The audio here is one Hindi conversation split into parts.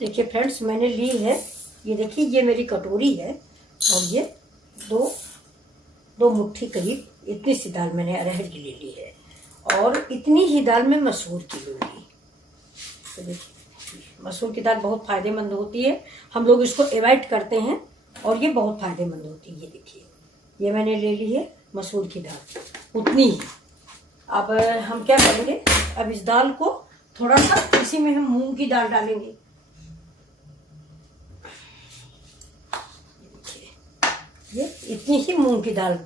देखिए फ्रेंड्स, मैंने ली है, ये देखिए, ये मेरी कटोरी है और ये दो मुट्ठी करीब इतनी सी दाल मैंने अरहर की ले ली है और इतनी ही दाल मैं मसूर की लूँगी। तो देखिए, मसूर की दाल बहुत फ़ायदेमंद होती है, हम लोग इसको अवॉइड करते हैं और ये बहुत फ़ायदेमंद होती है। ये देखिए, ये मैंने ले ली है मसूर की दाल उतनी ही। अब हम क्या करेंगे, अब इस दाल को थोड़ा सा, इसी में हम मूंग की दाल डालेंगे। ये इतनी ही मूंग की दाल,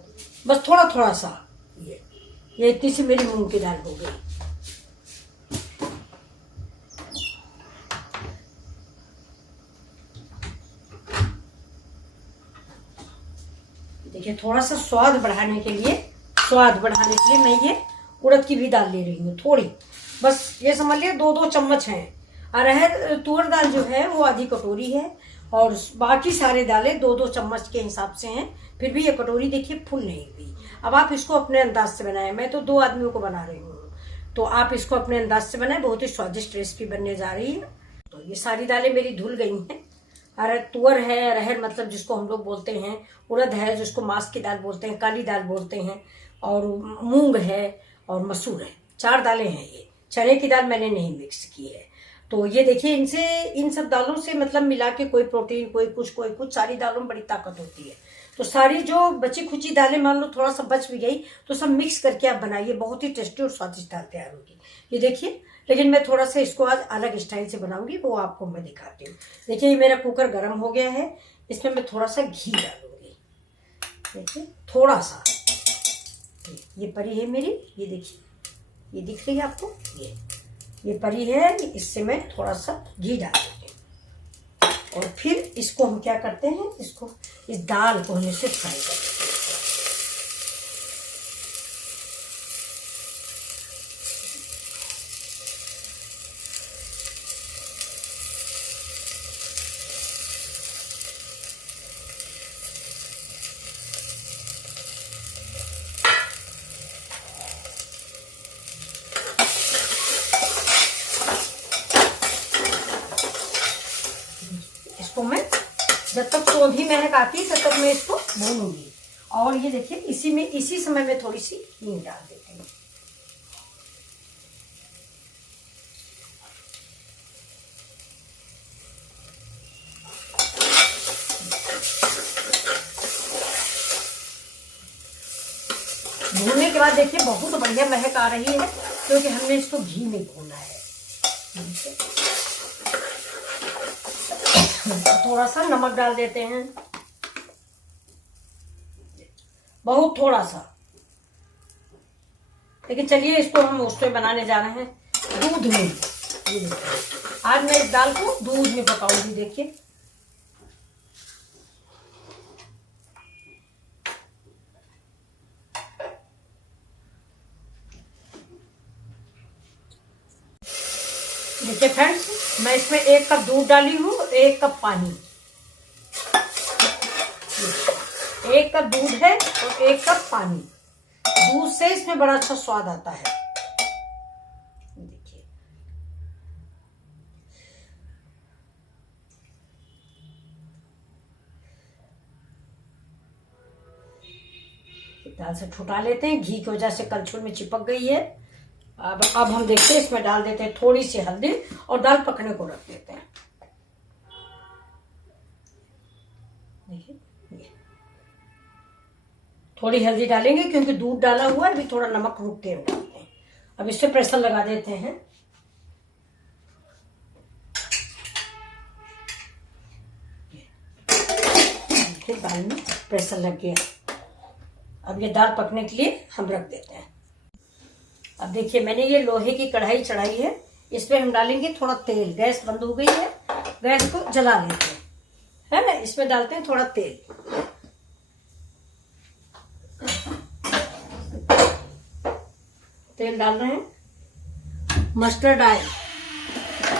बस थोड़ा थोड़ा सा, ये इतनी सी मेरी मूंग की दाल हो गई। देखिए, थोड़ा सा स्वाद बढ़ाने के लिए मैं ये उड़द की भी दाल ले रही हूँ थोड़ी, बस ये समझ लिया 2-2 चम्मच हैं। अरहर तुअर दाल जो है वो आधी कटोरी है और बाकी सारे दालें 2-2 चम्मच के हिसाब से हैं। फिर भी ये कटोरी देखिए फुल नहीं हुई। अब आप इसको अपने अंदाज से बनाएं, मैं तो 2 आदमियों को बना रही हूँ, तो आप इसको अपने अंदाज से बनाएं। बहुत ही स्वादिष्ट रेसिपी बनने जा रही है। तो ये सारी दालें मेरी धुल गई हैं। अरहर तुअर है, अरहर मतलब जिसको हम लोग बोलते हैं, उड़द है जिसको मास की दाल बोलते हैं, काली दाल बोलते हैं, और मूंग है और मसूर है। 4 दालें हैं ये। चने की दाल मैंने नहीं मिक्स की है। तो ये देखिए, इन सब दालों से मतलब मिला के कोई प्रोटीन, कोई कुछ, सारी दालों में बड़ी ताकत होती है। तो सारी जो बची खुची दालें, मान लो थोड़ा सा बच भी गई तो सब मिक्स करके आप बनाइए, बहुत ही टेस्टी और स्वादिष्ट दाल तैयार होगी। ये देखिए, लेकिन मैं थोड़ा सा इसको आज अलग स्टाइल से बनाऊंगी, वो आपको मैं दिखाती हूँ। देखिए, ये मेरा कुकर गर्म हो गया है, इसमें मैं थोड़ा सा घी डालूंगी। देखिए, थोड़ा सा, ये परी है मेरी, ये देखिए, ये दिख रही है आपको, ये परी है, इससे मैं थोड़ा सा घी डाल देती हूँ और फिर इसको हम क्या करते हैं, इस दाल को हम इसे फ्राई कर देते हैं। इसको मैं जब तक सौंधी महक आती है तब तक मैं इसको भूनूंगी। और ये देखिए, इसी समय में थोड़ी सी हींग डाल देती हूँ। भूनने के बाद देखिए बहुत बढ़िया महक आ रही है, क्योंकि हमने इसको घी में भूना है। थोड़ा सा नमक डाल देते हैं, बहुत थोड़ा सा। लेकिन चलिए, इसको हम उसमें बनाने जा रहे हैं दूध में। आज मैं इस दाल को दूध में पकाऊंगी। देखिए, फ्रेंड्स, मैं इसमें 1 कप दूध डाली हूँ, 1 कप पानी। 1 कप दूध है और 1 कप पानी। दूध से इसमें बड़ा अच्छा स्वाद आता है। देखिए, दाल से छुटा लेते हैं, घी की वजह से कलछुल में चिपक गई है। अब हम देखते हैं, इसमें डाल देते हैं थोड़ी सी हल्दी और दाल पकने को रख देते हैं। देखिए, थोड़ी हल्दी डालेंगे क्योंकि दूध डाला हुआ है, अभी थोड़ा नमक रुक के डालते हैं। अब इस पे प्रेशर लगा देते हैं। देखिए, दाल में प्रेशर लग गया। अब ये दाल पकने के लिए हम रख देते हैं। अब देखिए, मैंने ये लोहे की कढ़ाई चढ़ाई है, इसमें हम डालेंगे थोड़ा तेल। गैस बंद हो गई है, गैस को जला लेते हैं, है ना। इसमें डालते हैं थोड़ा तेल। तेल डाल रहे हैं मस्टर्ड ऑयल,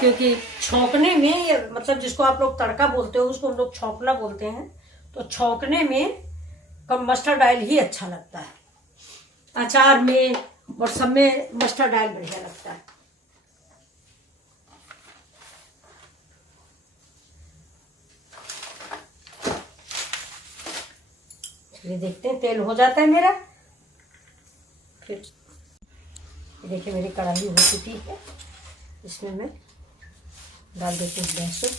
क्योंकि छौंकने में, मतलब जिसको आप लोग तड़का बोलते हो उसको हम लोग छौंकना बोलते हैं, तो छौंकने में कम मस्टर्ड ऑयल ही अच्छा लगता है। अचार में और सब में मस्टर्ड ऑयल बढ़िया लगता है। ये देखते हैं तेल हो जाता है मेरा। फिर ये देखिए मेरी कढ़ाई हो चुकी है, इसमें मैं डाल देती हूँ लहसुन।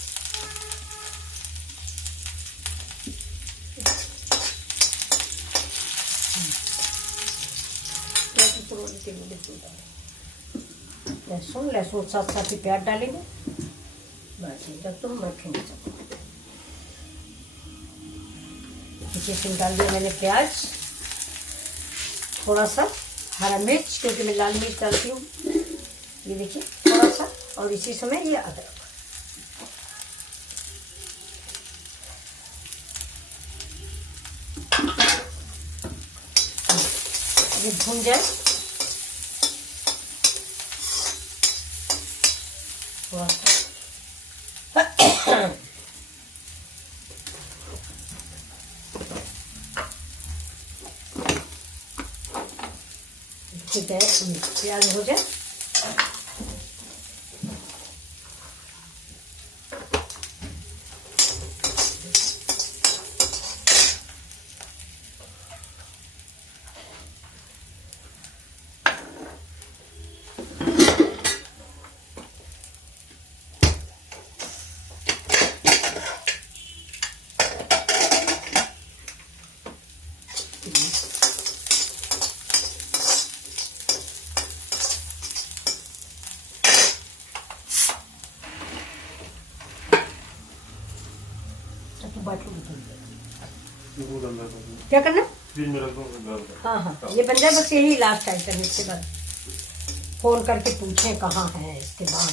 लहसुन लहसुन साथ साथ ही प्याज डालेंगे, बस जब तुम रखेंगे सब। इसमें डाल दिया मैंने प्याज, थोड़ा सा हरा मिर्च, क्योंकि मैं लाल मिर्च डालती हूँ, ये देखिए थोड़ा सा, और इसी समय ये अदरक। ये भून जाए थोड़ा सा। ठीक है, प्याज हो जाए। क्या करना? हाँ हाँ, ये बन जाए बस, यही लास्ट आइटम। इसके बाद फोन करके पूछें कहाँ है इसके बाद।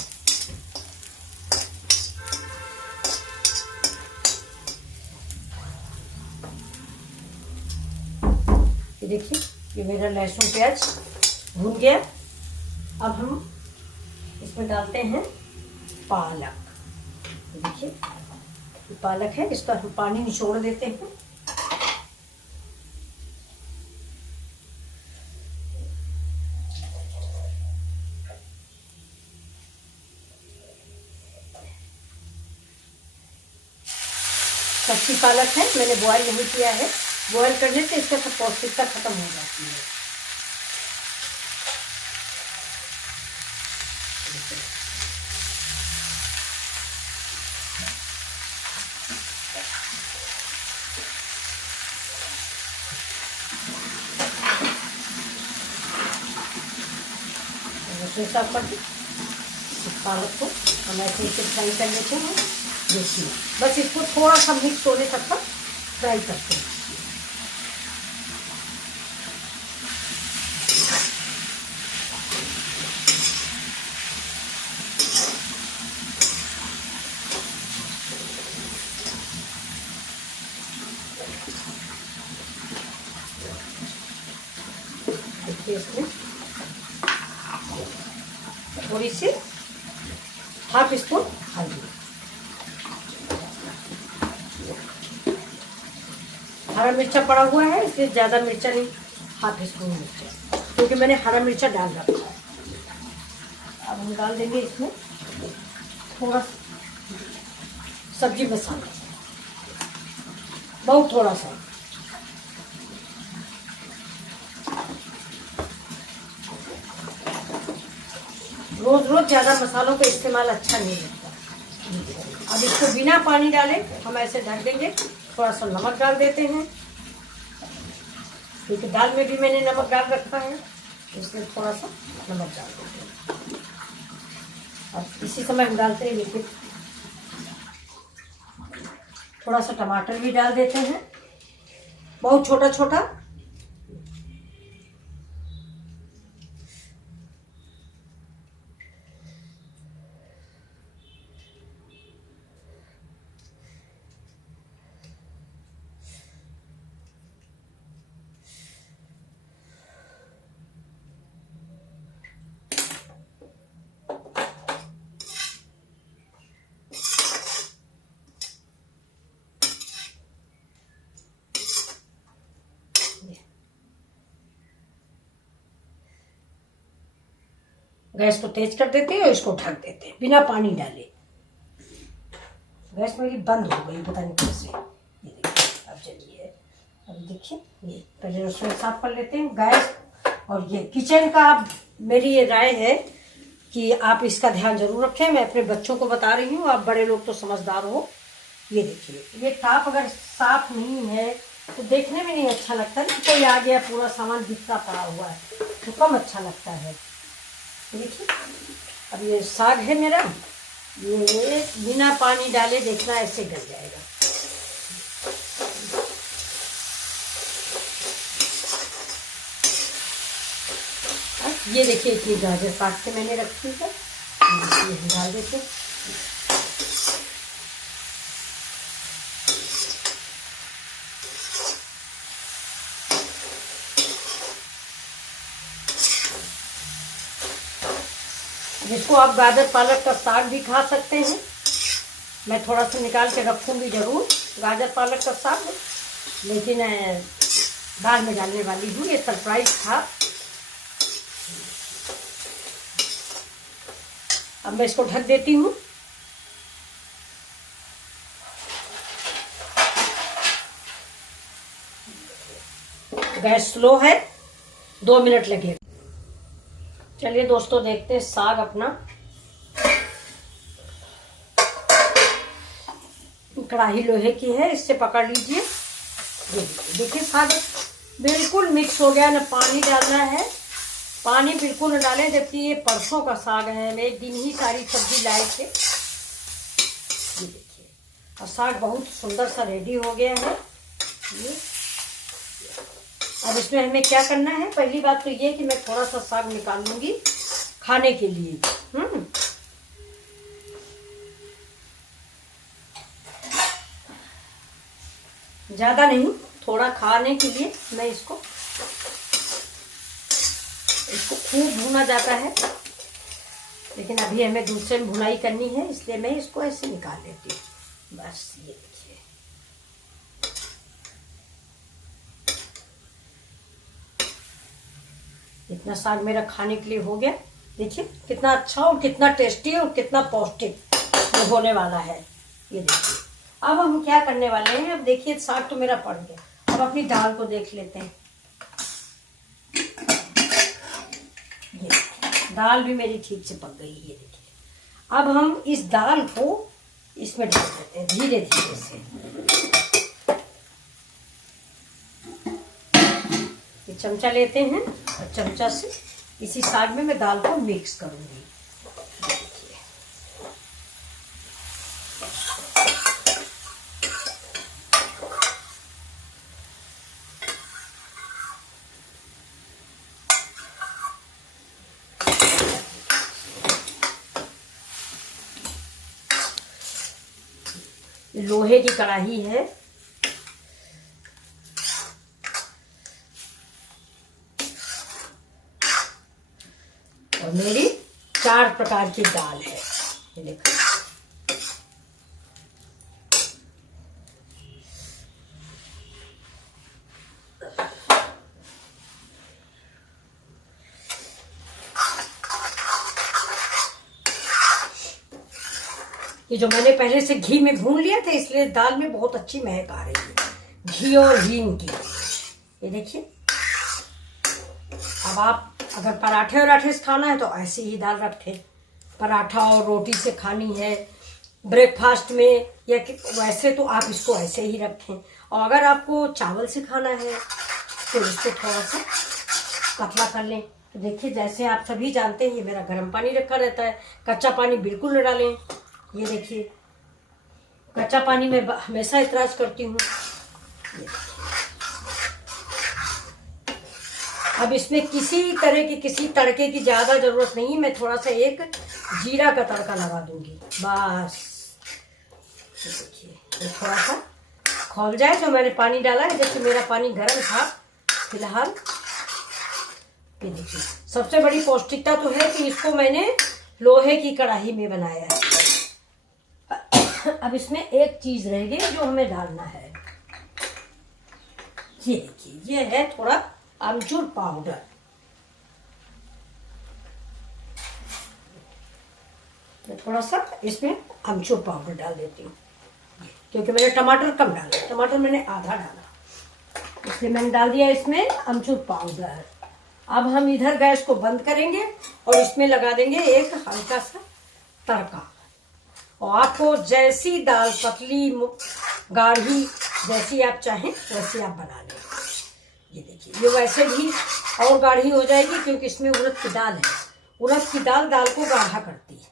ये देखिए ये मेरा लहसुन प्याज भून गया। अब हम इसमें डालते हैं पालक। देखिए पालक है, इसका हम पानी निचोड़ देते हैं। कच्ची पालक है, मैंने बॉयल नहीं किया है। बॉयल करने से इसका सब पौष्टिकता खत्म हो जाती है। साफ करके इस पालक को हम ऐसे इसे फ्राई कर लेते हैं। देखिए बस इसको थोड़ा सा मिक्स होने तक का फ्राई करते हैं। देखिए इसमें थोड़ी सी हाफ स्पून हल्दी, हरा मिर्चा पड़ा हुआ है इसलिए ज़्यादा मिर्चा नहीं, हाफ स्पून मिर्चा, क्योंकि मैंने हरा मिर्चा डाल रखा है। अब हम डाल देंगे इसमें थोड़ा सब्जी मसाला, बहुत थोड़ा सा। रोज रोज ज़्यादा मसालों का इस्तेमाल अच्छा नहीं लगता। अब इसको बिना पानी डाले हम ऐसे ढक देंगे। थोड़ा सा नमक डाल देते हैं, क्योंकि दाल में भी मैंने नमक डाल रखा है, इसलिए थोड़ा सा नमक डाल देते हैं। अब इसी समय हम डालते हैं लिक्विड, थोड़ा सा टमाटर भी डाल देते हैं, बहुत छोटा छोटा। गैस को तेज कर देते हैं और इसको ढक देते हैं बिना पानी डाले। गैस मेरी बंद हो गई, पता नहीं कैसे। ये देखिए अब चलिए अभी देखिए, ये पहले रसोई साफ कर लेते हैं, गैस और ये किचन का। मेरी ये राय है कि आप इसका ध्यान जरूर रखें। मैं अपने बच्चों को बता रही हूँ, आप बड़े लोग तो समझदार हो। ये देखिए, ये टॉप अगर साफ नहीं है तो देखने में नहीं अच्छा लगता ना, कोई आ गया पूरा सामान बिखरा पड़ा हुआ है तो कम अच्छा लगता है। देखिए, अब ये साग है मेरा, ये बिना पानी डाले देखना ऐसे गल जाएगा। ये देखिए, इतनी गाजर काट के मैंने रखी है, ये डाल देते। जिसको आप गाजर पालक का साग भी खा सकते हैं। मैं थोड़ा सा निकाल के रखूंगी जरूर गाजर पालक का साग, लेकिन दाल में डालने वाली हूँ, ये सरप्राइज था। अब मैं इसको ढक देती हूँ। गैस स्लो है, 2 मिनट लगेगा। चलिए दोस्तों, देखते हैं साग अपना। कढ़ाई लोहे की है, इससे पकड़ लीजिए। देखिए, साग बिल्कुल मिक्स हो गया, ना पानी डालना है, पानी बिल्कुल न डालें। जबकि ये परसों का साग है, मैं एक दिन ही सारी सब्जी लाए थे। ये देखिए, और साग बहुत सुंदर सा रेडी हो गया है ये। अब इसमें हमें क्या करना है, पहली बात तो ये कि मैं थोड़ा सा साग निकाल लूंगी खाने के लिए। ज्यादा नहीं, थोड़ा खाने के लिए मैं इसको खूब भुना जाता है, लेकिन अभी हमें दूसरे में भुनाई करनी है, इसलिए मैं इसको ऐसे निकाल लेती हूँ। बस ये देखिए, इतना साग मेरा खाने के लिए हो गया। देखिए कितना अच्छा और कितना टेस्टी और कितना पौष्टिक होने वाला है। ये देखिए, अब हम क्या करने वाले हैं। अब देखिए, साग तो मेरा पड़ गया, अब अपनी दाल को देख लेते हैं। दाल भी मेरी ठीक से पक गई है। ये देखिए, अब हम इस दाल को इसमें डाल देते हैं धीरे धीरे से। ये चमचा लेते हैं और चमचा से इसी साग में मैं दाल को मिक्स करूंगी। लोहे की कढ़ाई है, और मेरी 4 प्रकार की दाल है। ये देखो, ये जो मैंने पहले से घी में भून लिया था, इसलिए दाल में बहुत अच्छी महक आ रही है घी और हींग की। ये देखिए, अब आप अगर पराठे वराठे से खाना है तो ऐसे ही दाल रखें, पराठा और रोटी से खानी है ब्रेकफास्ट में, या वैसे तो आप इसको ऐसे ही रखें। और अगर आपको चावल से खाना है तो इसको थोड़ा सा पतला कर लें। तो देखिए, जैसे आप सभी जानते हैं, ये मेरा गर्म पानी रखा रहता है, कच्चा पानी बिल्कुल न डालें। ये देखिए, कच्चा पानी में हमेशा इतराज करती हूँ। अब इसमें किसी तरह की किसी तड़के की ज्यादा जरूरत नहीं है, मैं थोड़ा सा एक जीरा का तड़का लगा दूंगी बस। देखिए, ये थोड़ा सा खौल जाए तो मैंने पानी डाला है, जैसे मेरा पानी गर्म था फिलहाल। ये देखिए, सबसे बड़ी पौष्टिकता तो है कि इसको मैंने लोहे की कढ़ाई में बनाया है। अब इसमें एक चीज रह गई जो हमें डालना है। ये देखिए, ये है थोड़ा आमचूर पाउडर। मैं थोड़ा सा इसमें आमचूर पाउडर डाल देती हूँ, क्योंकि मैंने टमाटर कम डाला, टमाटर मैंने आधा डाला। इसलिए मैंने डाल दिया इसमें अमचूर पाउडर। अब हम इधर गैस को बंद करेंगे और इसमें लगा देंगे एक हल्का सा तड़का। और आपको जैसी दाल पतली गाढ़ी जैसी आप चाहें वैसी आप बना लें। ये देखिए, ये वैसे भी और गाढ़ी हो जाएगी क्योंकि इसमें उड़द की दाल है। उड़द की दाल दाल को गाढ़ा करती है।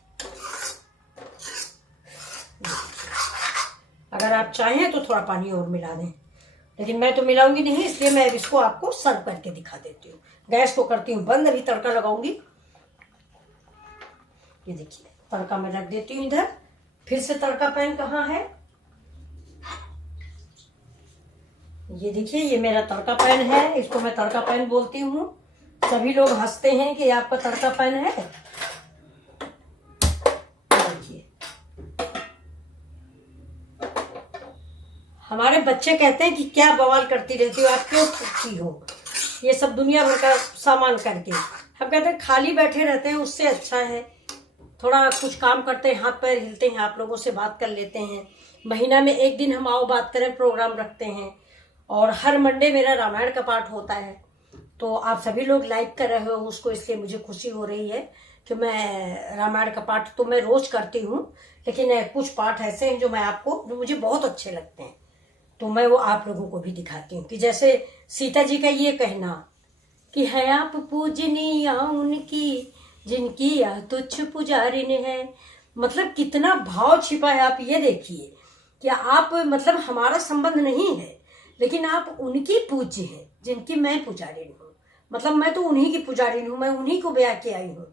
अगर आप चाहें तो थोड़ा पानी और मिला दें, लेकिन मैं तो मिलाऊंगी नहीं, इसलिए मैं अब इसको आपको सर्व करके दिखा देती हूँ। गैस को करती हूँ बंद, अभी तड़का लगाऊंगी। ये देखिए, तड़का मैं रख देती हूँ इधर। फिर से तड़का पैन कहाँ है? ये देखिए, ये मेरा तड़का पैन है, इसको मैं तड़का पैन बोलती हूँ। सभी लोग हंसते हैं कि आपका तड़का पैन है। देखिए, हमारे बच्चे कहते हैं कि क्या बवाल करती रहती हो, आप क्यों थकती हो ये सब दुनिया भर का सामान करके। हम कहते हैं खाली बैठे रहते हैं, उससे अच्छा है थोड़ा कुछ काम करते हैं, हाथ पैर हिलते हैं, आप लोगों से बात कर लेते हैं। महीना में एक दिन हम आओ बात करें प्रोग्राम रखते हैं। और हर मंडे मेरा रामायण का पाठ होता है, तो आप सभी लोग लाइक कर रहे हो उसको, इसलिए मुझे खुशी हो रही है कि मैं रामायण का पाठ तो मैं रोज करती हूँ, लेकिन कुछ पाठ ऐसे हैं जो मुझे बहुत अच्छे लगते हैं, तो मैं वो आप लोगों को भी दिखाती हूँ। कि जैसे सीता जी का ये कहना कि है आप पूजनीय उनकी जिनकी यह तुच्छ पुजारिन है। मतलब कितना भाव छिपा है, आप ये देखिए कि आप मतलब हमारा संबंध नहीं है, लेकिन आप उनकी पूज्य हैं जिनकी मैं पुजारिन हूँ। मतलब मैं तो उन्हीं की पुजारिन हूँ, मैं उन्हीं को ब्याह के आई हूँ,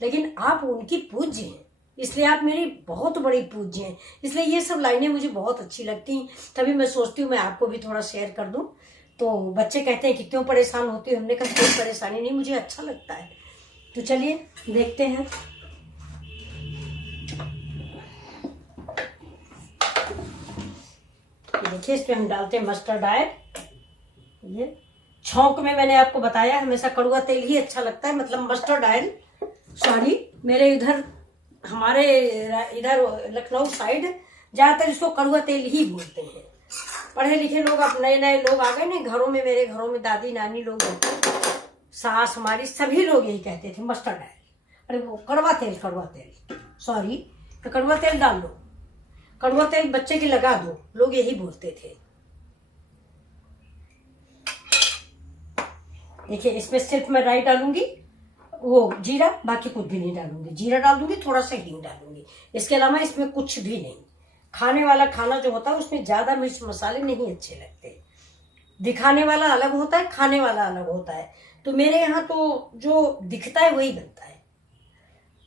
लेकिन आप उनकी पूज्य हैं, इसलिए आप मेरी बहुत बड़ी पूज्य हैं। इसलिए ये सब लाइनें मुझे बहुत अच्छी लगती हैं, तभी मैं सोचती हूँ मैं आपको भी थोड़ा शेयर कर दूं। तो बच्चे कहते हैं कि क्यों परेशान होती हो, हमने कहा कोई परेशानी नहीं, मुझे अच्छा लगता है। तो चलिए देखते हैं। देखिए, इसमें हम डालते हैं मस्टर्ड ऑयल। ये छौंक में मैंने आपको बताया हमेशा कड़ुआ तेल ही अच्छा लगता है, मतलब मस्टर्ड ऑयल। सॉरी, मेरे इधर हमारे इधर लखनऊ साइड ज्यादातर इसको कड़ुआ तेल ही बोलते हैं। पढ़े लिखे लोग, अब नए नए लोग आ गए ना घरों में, मेरे घरों में दादी नानी लोग, सास हमारी, सभी लोग यही कहते थे मस्टर्ड ऑयल। अरे वो कड़वा तेल, सॉरी, तो कड़वा तेल डाल लो, कड़वा तेल बच्चे के लगा दो, लोग यही बोलते थे। देखिए, इसमें सिर्फ मैं राई डालूंगी, वो जीरा, बाकी कुछ भी नहीं डालूंगी। जीरा डाल दूंगी, थोड़ा सा हींग डालूंगी, इसके अलावा इसमें कुछ भी नहीं। खाने वाला खाना जो होता है उसमें ज्यादा मिर्च मसाले नहीं अच्छे लगते। दिखाने वाला अलग होता है, खाने वाला अलग होता है। तो मेरे यहाँ तो जो दिखता है वही बनता है,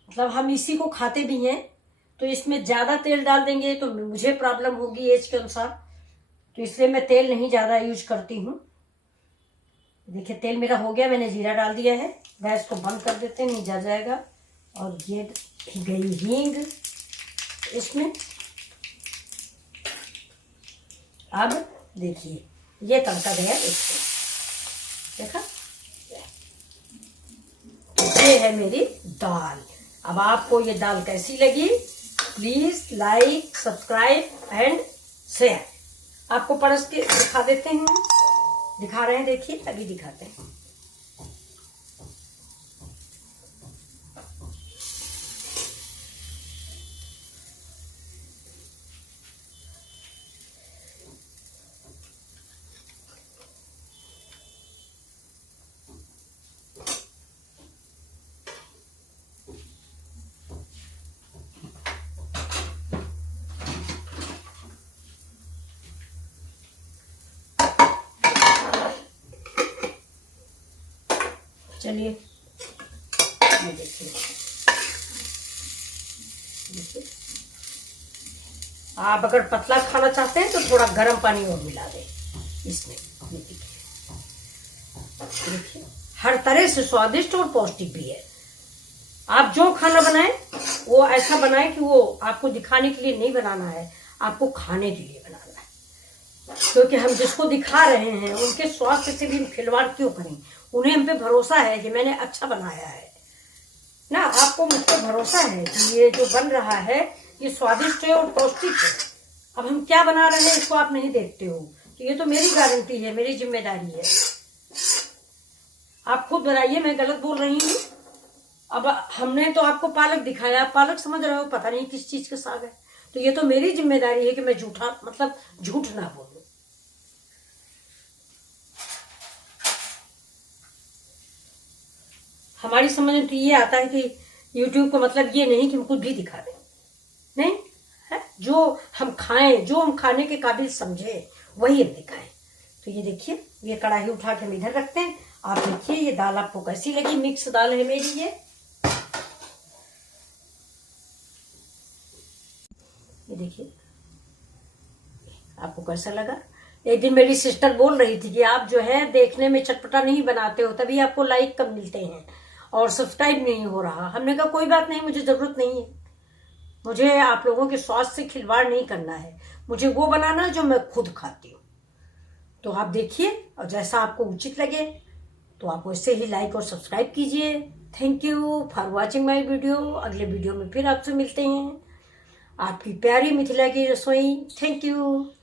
मतलब हम इसी को खाते भी हैं। तो इसमें ज्यादा तेल डाल देंगे तो मुझे प्रॉब्लम होगी एज के अनुसार, तो इसलिए मैं तेल नहीं ज्यादा यूज करती हूँ। देखिए, तेल मेरा हो गया, मैंने जीरा डाल दिया है। गैस को बंद कर देते हैं, नहीं जल जाएगा। और ये गई हींग इसमें। अब देखिए, ये तड़का गया इसको, देखा, ये है मेरी दाल। अब आपको ये दाल कैसी लगी, please like, subscribe and share. आपको परस के दिखा देते हैं, दिखा रहे हैं, देखिए अभी दिखाते हैं। चलिए, ये देखिए, आप अगर पतला खाना चाहते हैं तो थोड़ा गर्म पानी और मिला दें इसमें। देखिए, हर तरह से स्वादिष्ट और पौष्टिक भी है। आप जो खाना बनाएं वो ऐसा बनाएं कि वो आपको दिखाने के लिए नहीं बनाना है, आपको खाने के लिए बनाना है। क्योंकि हम जिसको दिखा रहे हैं उनके स्वास्थ्य से भी खिलवाड़ क्यों करें। उन्हें हम पे भरोसा है कि मैंने अच्छा बनाया है ना, आपको मुझ पर भरोसा है कि ये जो बन रहा है ये स्वादिष्ट है और पौष्टिक है। अब हम क्या बना रहे हैं इसको आप नहीं देखते हो, तो ये तो मेरी गारंटी है, मेरी जिम्मेदारी है। आप खुद बनाइए, मैं गलत बोल रही हूँ। अब हमने तो आपको पालक दिखाया, आप पालक समझ रहे हो, पता नहीं किस चीज का साग है। तो ये तो मेरी जिम्मेदारी है कि मैं झूठ ना बोलूं। हमारी समझ में तो ये आता है कि YouTube का मतलब ये नहीं कि हम कुछ भी दिखा दें, नहीं है। जो हम खाएं, जो हम खाने के काबिल समझे, वही हम दिखाएं। तो ये देखिए, ये कढ़ाई उठा के हम इधर रखते हैं। आप देखिए ये दाल आपको कैसी लगी, मिक्स दाल है मेरी ये देखिए आपको कैसा लगा। एक दिन मेरी सिस्टर बोल रही थी कि आप जो है देखने में चटपटा नहीं बनाते हो, तभी आपको लाइक कम मिलते हैं और सब्सक्राइब नहीं हो रहा। हमने कहा कोई बात नहीं, मुझे जरूरत नहीं है, मुझे आप लोगों के स्वास्थ्य से खिलवाड़ नहीं करना है, मुझे वो बनाना है जो मैं खुद खाती हूँ। तो आप देखिए, और जैसा आपको उचित लगे तो आप वैसे ही लाइक और सब्सक्राइब कीजिए। Thank you for watching my video. अगले वीडियो में फिर आपसे मिलते हैं। आपकी प्यारी मिथिला की रसोई। Thank you.